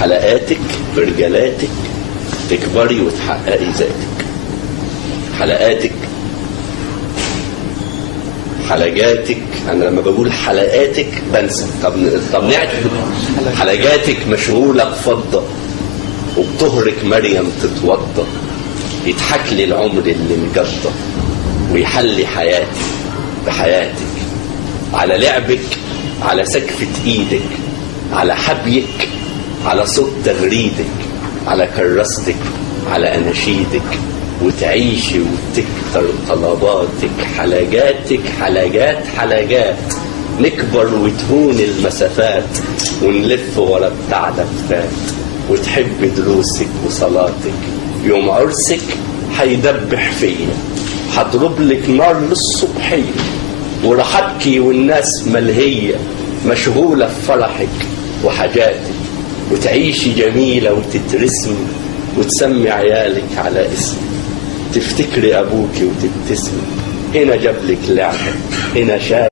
حلقاتك برجلاتك تكبري وتحققي ذاتك. حلقاتك حلقاتك، انا لما بقول حلقاتك بنسى. طب نعتبر حلقاتك مشغوله بفضه وبطهرك مريم تتوضى، يضحك لي العمر اللي انقضى ويحلي حياتي بحياتك. على لعبك، على سكفة ايدك، على حبيك، على صوت تغريدك، على كراستك، على اناشيدك، وتعيشي وتكتر طلباتك. حلقاتك حلقات حلقات، نكبر وتهون المسافات ونلف ورا بتاعنا فات. وتحب دروسك وصلاتك، يوم عرسك حيدبح فيا، حضرب لك نار للصبحية، ورح ابكي والناس ملهية مشغولة في فرحك وحاجاتك. وتعيشي جميلة وتترسمي وتسمي عيالك على اسمك، تفتكري ابوك وتبتسمي. هنا جابلك لعبة، هنا شاف